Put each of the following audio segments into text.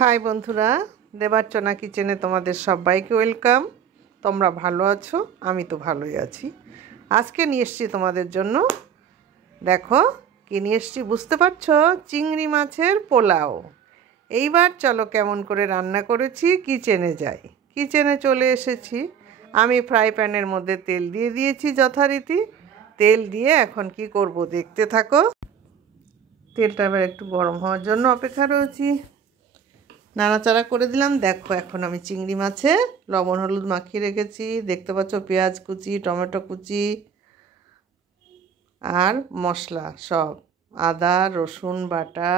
High বন্ধুরা, দেবার্চনা কিচেনে তোমাদের সবাইকে ওয়েলকাম। তোমরা ভালো আছো? আমি তো ভালোই আছি। আজকে নিয়ে এসেছি তোমাদের জন্য, দেখো কি নিয়ে এসেছি বুঝতে পারছো? চিংড়ি মাছের পোলাও। এইবার চলো কেমন করে রান্না করেছি কিচেনে যাই। কিচেনে চলে এসেছি। আমি ফ্রাই প্যানের মধ্যে তেল দিয়ে দিয়েছি যথারীতি। তেল দিয়ে এখন কি করব দেখতে থাকো। তেলটা এবার একটু গরম হওয়ার জন্য অপেক্ষা রয়েছি। নাড়াচাড়া করে দিলাম। দেখো এখন আমি চিংড়ি মাছে লবণ হলুদ মাখিয়ে রেখেছি, দেখতে পাচ্ছ পেঁয়াজ কুচি, টমেটো কুচি আর মশলা সব, আদা রসুন বাটা।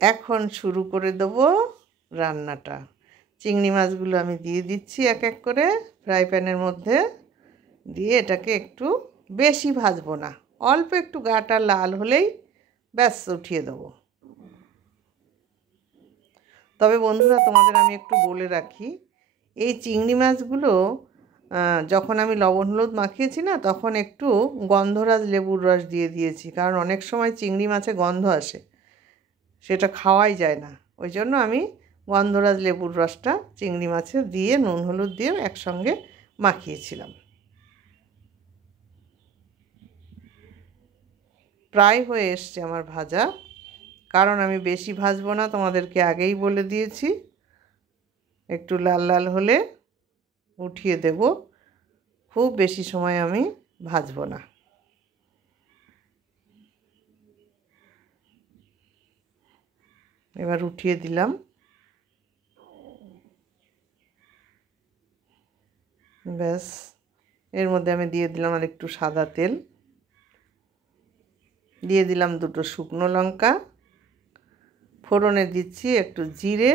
এখন শুরু করে দেবো রান্নাটা। চিংড়ি মাছগুলো আমি দিয়ে দিচ্ছি এক এক করে ফ্রাই প্যানের মধ্যে দিয়ে। এটাকে একটু বেশি ভাজবো না, অল্প একটু গাটা লাল হলেই ব্যাস উঠিয়ে দেবো। তবে বন্ধুরা তোমাদের আমি একটু বলে রাখি, এই চিংড়ি মাছগুলো যখন আমি লবণ হলুদ মাখিয়েছি না, তখন একটু গন্ধরাজ লেবুর রস দিয়ে দিয়েছি, কারণ অনেক সময় চিংড়ি মাছে গন্ধ আসে, সেটা খাওয়াই যায় না। ওই জন্য আমি গন্ধরাজ লেবুর রসটা চিংড়ি মাছে দিয়ে নুন হলুদ দিয়ে একসঙ্গে মাখিয়েছিলাম। প্রায় হয়ে এসছে আমার ভাজা, কারণ আমি বেশি ভাজবো না, তোমাদেরকে আগেই বলে দিয়েছি। একটু লাল লাল হলে উঠিয়ে দেব, খুব বেশি সময় আমি ভাজবো না। এবার উঠিয়ে দিলাম। ব্যাস, এর মধ্যে আমি দিয়ে দিলাম আর একটু সাদা তেল, দিয়ে দিলাম দুটো শুকনো লঙ্কা, ফোড়নে দিচ্ছি একটু জিরে,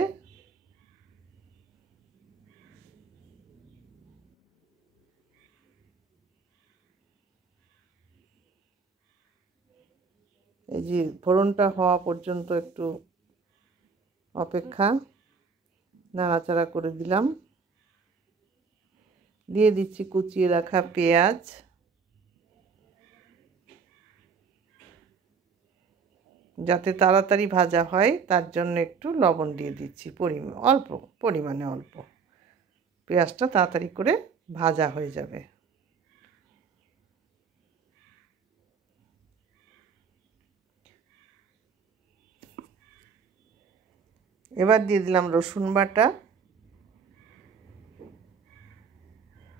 এই যে ফোড়নটা হওয়া পর্যন্ত একটু অপেক্ষা, নাড়াচাড়া করে দিলাম। দিয়ে দিচ্ছি কুচিয়ে রাখা পেঁয়াজ, যাতে তাড়াতাড়ি ভাজা হয় তার জন্য একটু লবণ দিয়ে দিচ্ছি অল্প পরিমাণে, অল্প। পেঁয়াজটা তাড়াতাড়ি করে ভাজা হয়ে যাবে। এবার দিয়ে দিলাম রসুন বাটা,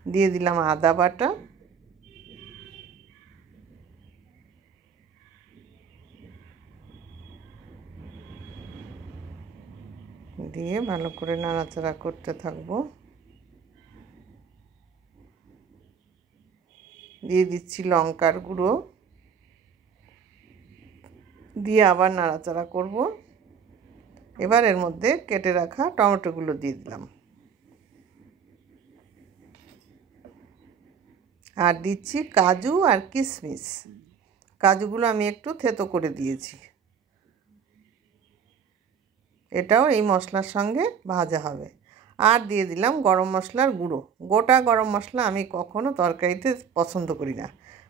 দিয়ে দিলাম আদা বাটা, দিয়ে ভালো করে নাড়াচাড়া করতে থাকবো। দিয়ে দিচ্ছি লঙ্কার গুঁড়ো, দিয়ে আবার নাড়াচাড়া করব। এবার এর মধ্যে কেটে রাখা টমেটোগুলো দিয়ে দিলাম, আর দিচ্ছি কাজু আর কিশমিশ। কাজুগুলো আমি একটু থেতো করে দিয়েছি, এটাও এই মশলার সঙ্গে ভাজা হবে। আর দিয়ে দিলাম গরম মশলার গুঁড়ো। গোটা গরম মশলা আমি কখনো তরকারিতে পছন্দ করি না,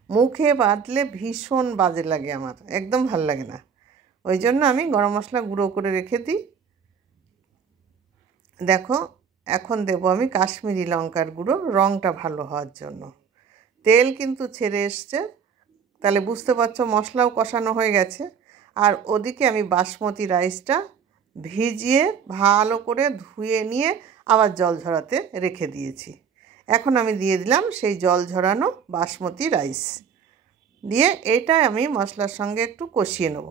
মুখে বাঁধলে ভীষণ বাজে লাগে, আমার একদম ভাল লাগে না। ওই জন্য আমি গরম মশলা গুঁড়ো করে রেখে দিই। দেখো এখন দেবো আমি কাশ্মীরি লঙ্কার গুঁড়ো, রঙটা ভালো হওয়ার জন্য। তেল কিন্তু ছেড়ে এসছে, তাহলে বুঝতে পারছো মশলাও কষানো হয়ে গেছে। আর ওদিকে আমি বাসমতি রাইসটা ভিজিয়ে ভালো করে ধুয়ে নিয়ে আবার জল ঝরাতে রেখে দিয়েছি। এখন আমি দিয়ে দিলাম সেই জল ঝরানো বাসমতি রাইস, দিয়ে এটা আমি মশলার সঙ্গে একটু কষিয়ে নেব।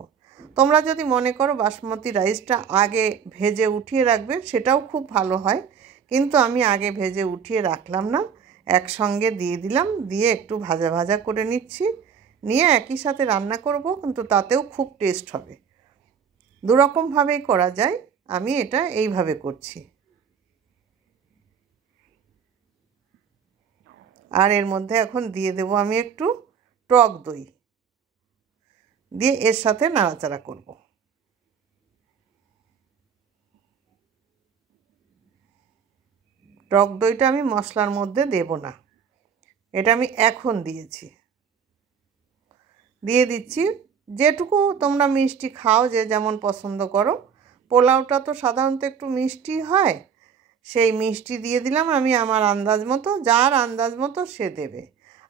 তোমরা যদি মনে করো বাসমতি রাইসটা আগে ভেজে উঠিয়ে রাখবে, সেটাও খুব ভালো হয়, কিন্তু আমি আগে ভেজে উঠিয়ে রাখলাম না, একসঙ্গে দিয়ে দিলাম, দিয়ে একটু ভাজা ভাজা করে নিচ্ছি, নিয়ে একই সাথে রান্না করব, কিন্তু তাতেও খুব টেস্ট হবে। দুরকমভাবেই করা যায়, আমি এটা এইভাবে করছি। আর এর মধ্যে এখন দিয়ে দেব আমি একটু টক দই, দিয়ে এর সাথে নাড়াচাড়া করব। টক দইটা আমি মশলার মধ্যে দেব না, এটা আমি এখন দিয়েছি। দিয়ে দিচ্ছি যেটুকু তোমরা মিষ্টি খাও, যে যেমন পছন্দ করো। পোলাওটা তো সাধারণত একটু মিষ্টি হয়, সেই মিষ্টি দিয়ে দিলাম আমি আমার আন্দাজ মতো, যার আন্দাজ মতো সে দেবে।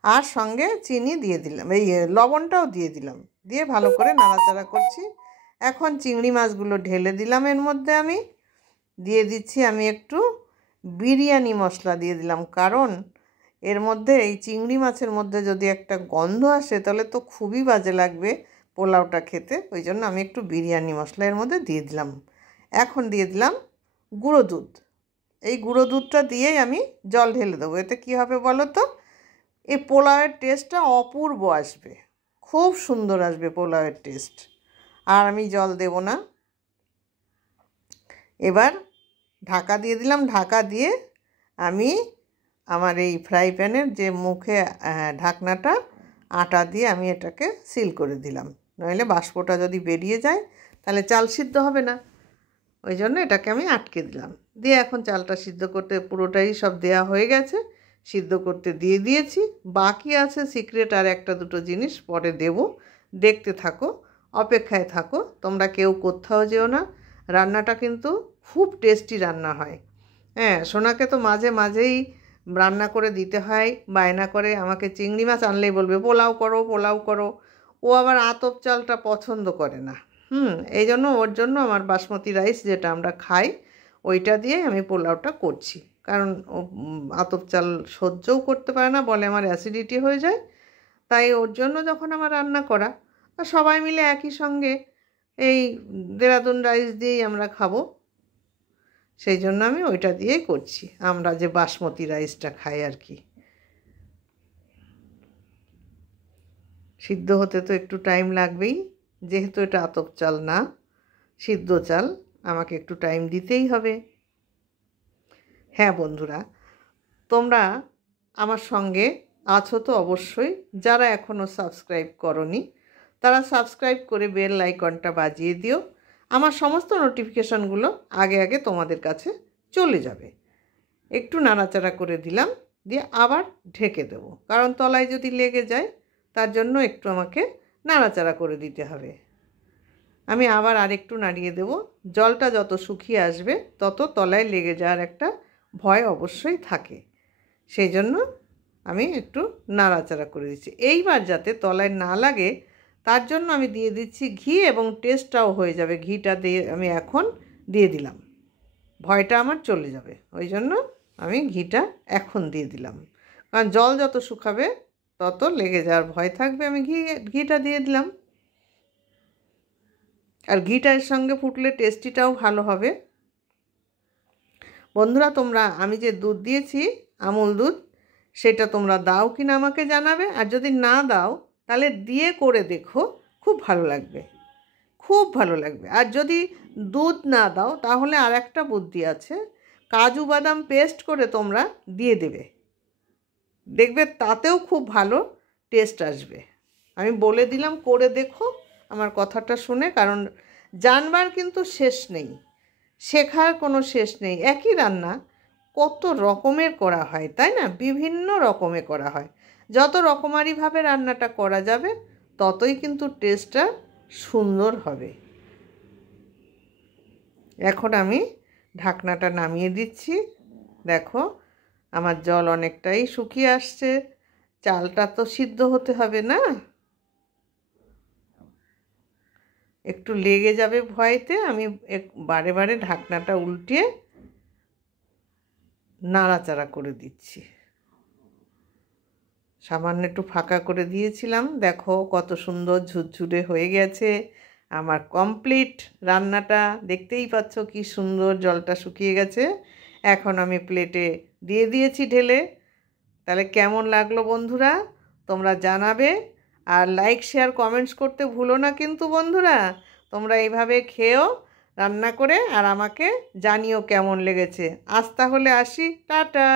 আর সঙ্গে চিনি দিয়ে দিলাম, এই লবণটাও দিয়ে দিলাম, দিয়ে ভালো করে নাড়াচাড়া করছি। এখন চিংড়ি মাছগুলো ঢেলে দিলাম এর মধ্যে। আমি দিয়ে দিচ্ছি আমি একটু বিরিয়ানি মশলা দিয়ে দিলাম, কারণ এর মধ্যে এই চিংড়ি মাছের মধ্যে যদি একটা গন্ধ আসে তাহলে তো খুবই বাজে লাগবে পোলাওটা খেতে। ওই জন্য আমি একটু বিরিয়ানি মশলা এর মধ্যে দিয়ে দিলাম। এখন দিয়ে দিলাম গুঁড়ো দুধ। এই গুঁড়ো দুধটা দিয়েই আমি জল ঢেলে দেবো। এতে কী হবে বলো তো, এই পোলাওয়ের টেস্টটা অপূর্ব আসবে, খুব সুন্দর আসবে পোলাওয়ের টেস্ট। আর আমি জল দেব না। এবার ঢাকা দিয়ে দিলাম। ঢাকা দিয়ে আমি আমার এই ফ্রাই প্যানের যে মুখে ঢাকনাটা, আটা দিয়ে আমি এটাকে সিল করে দিলাম, নইলে বাষ্পটা যদি বেরিয়ে যায় তাহলে চাল সিদ্ধ হবে না। ওই জন্য এটাকে আমি আটকে দিলাম। দিয়ে এখন চালটা সিদ্ধ করতে, পুরোটাই সব দেয়া হয়ে গেছে, সিদ্ধ করতে দিয়ে দিয়েছি। বাকি আছে সিক্রেট আর একটা দুটো জিনিস পরে দেব, দেখতে থাকো, অপেক্ষায় থাকো। তোমরা কেউ কোথাও যেও না, রান্নাটা কিন্তু খুব টেস্টি রান্না হয়। হ্যাঁ, সোনাকে তো মাঝে মাঝেই রান্না করে দিতে হয়, বায়না করে আমাকে চিংড়ি মাছ আনলেই বলবে পোলাও করো পোলাও করো। ও আবার আতপ চালটা পছন্দ করে না। এই জন্য ওর জন্য আমার বাসমতি রাইস যেটা আমরা খাই ওইটা দিয়ে আমি পোলাওটা করছি, কারণ ও আতপ চাল সহ্যও করতে পারে না, বলে আমার অ্যাসিডিটি হয়ে যায়। তাই ওর জন্য যখন আমার রান্না করা, সবাই মিলে একই সঙ্গে এই দেরাদুন রাইস দিয়েই আমরা খাবো, সেই জন্য আমি ওইটা দিয়েই করছি, আমরা যে বাসমতি রাইসটা খাই আর কি। সিদ্ধ হতে তো একটু টাইম লাগবেই, যেহেতু এটা আতপ চাল না, সিদ্ধ চাল, আমাকে একটু টাইম দিতেই হবে। হ্যাঁ বন্ধুরা, তোমরা আমার সঙ্গে আছো তো অবশ্যই। যারা এখনও সাবস্ক্রাইব করনি তারা সাবস্ক্রাইব করে বেল আইকনটা বাজিয়ে দিও, আমার সমস্ত নোটিফিকেশানগুলো আগে আগে তোমাদের কাছে চলে যাবে। একটু নাড়াচাড়া করে দিলাম, দিয়ে আবার ঢেকে দেবো, কারণ তলায় যদি লেগে যায় তার জন্য একটু আমাকে নাড়াচাড়া করে দিতে হবে। আমি আবার আরেকটু নাড়িয়ে দেব। জলটা যত শুকিয়ে আসবে তত তলায় লেগে যাওয়ার একটা ভয় অবশ্যই থাকে, সেই জন্য আমি একটু নাড়াচাড়া করে দিচ্ছি। এইবার যাতে তলায় না লাগে তার জন্য আমি দিয়ে দিচ্ছি ঘি, এবং টেস্টটাও হয়ে যাবে। ঘিটা দিয়ে আমি এখন দিয়ে দিলাম, ভয়টা আমার চলে যাবে, ওই জন্য আমি ঘিটা এখন দিয়ে দিলাম, কারণ জল যত শুকাবে তত লেগে যাওয়ার ভয় থাকবে। আমি ঘিটা দিয়ে দিলাম, আর ঘিটার সঙ্গে ফুটলে টেস্টিটাও ভালো হবে। বন্ধুরা, তোমরা আমি যে দুধ দিয়েছি আমুল দুধ, সেটা তোমরা দাও কি না আমাকে জানাবে, আর যদি না দাও তাহলে দিয়ে করে দেখো, খুব ভালো লাগবে, খুব ভালো লাগবে। আর যদি দুধ না দাও তাহলে আর একটা বুদ্ধি আছে, কাজু বাদাম পেস্ট করে তোমরা দিয়ে দেবে, দেখবে তাতেও খুব ভালো টেস্ট আসবে। আমি বলে দিলাম, করে দেখো আমার কথাটা শুনে, কারণ জানবার কিন্তু শেষ নেই, শেখার কোনো শেষ নেই। একই রান্না কত রকমের করা হয়, তাই না? বিভিন্ন রকমে করা হয়। যত রকমারিভাবে রান্নাটা করা যাবে ততই কিন্তু টেস্টটা সুন্দর হবে। এখন আমি ঢাকনাটা নামিয়ে দিচ্ছি। দেখো আমার জল অনেকটাই শুকিয়ে আসছে, চালটা তো সিদ্ধ হতে হবে না, একটু লেগে যাবে ভয়তে আমি বারে বারে ঢাকনাটা উল্টিয়ে নাড়াচাড়া করে দিচ্ছি। সামান্য একটু ফাঁকা করে দিয়েছিলাম, দেখো কত সুন্দর ঝুরঝুরে হয়ে গেছে আমার কমপ্লিট রান্নাটা। দেখতেই পাচ্ছ কি সুন্দর জলটা শুকিয়ে গেছে। এখন আমি প্লেটে দিয়ে দিয়েছি ঢেলে। তাহলে কেমন লাগলো বন্ধুরা তোমরা জানাবে, আর লাইক শেয়ার কমেন্টস করতে ভুলো না কিন্তু বন্ধুরা। তোমরা এইভাবে খেয়েও রান্না করে আর আমাকে জানিও কেমন লেগেছে। আজ তাহলে আসি, টাটা।